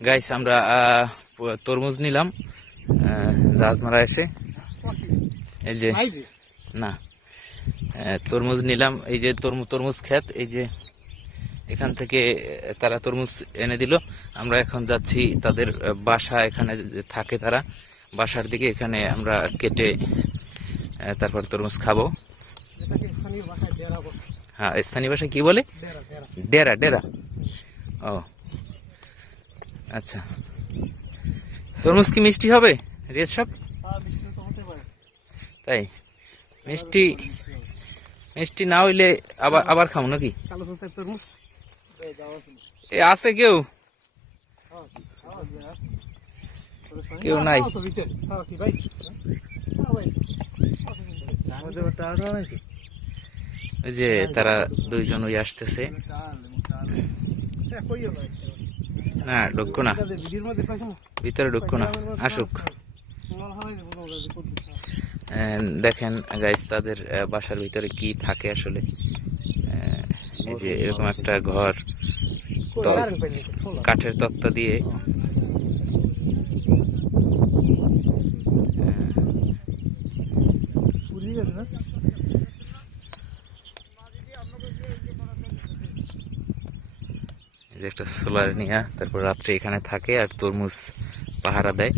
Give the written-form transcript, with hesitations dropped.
Guys আমরা তরমুজ নিলাম জাহাজমারা এসে। এই যে না তরমুজ নিলাম, এই যে তরমুজ ক্ষেত, এই যে এখান থেকে তারা তরমুজ এনে দিল। আমরা এখন যাচ্ছি তাদের বাসা, এখানে থাকে তারা, বাসার দিকে। এখানে আমরা কেটে তারপর তরমুজ খাবো। হ্যাঁ, স্থানীয় ভাষায় কি বলে? ডেরা। ডেরা, ও আচ্ছা। তরমুজ কি মিষ্টি হবে রিয়াজ সাহেব? তাই মিষ্টি মিষ্টি না হইলে আবার আবার খাবো নাকি? এ আছে কেউ? কেউ নাই? ওই যে তারা দুইজন ওই আসতেছে। না ঢুকো না, ভিতরে ঢুকো না, আসুক। দেখেন গাইস তাদের বাসার ভিতরে কি থাকে আসলে। এই যে এরকম একটা ঘর, কাঠের তক্তা দিয়ে। একটা সোলার নিয়ে তারপর রাত্রে এখানে থাকে আর তরমুজ পাহারা দেয়।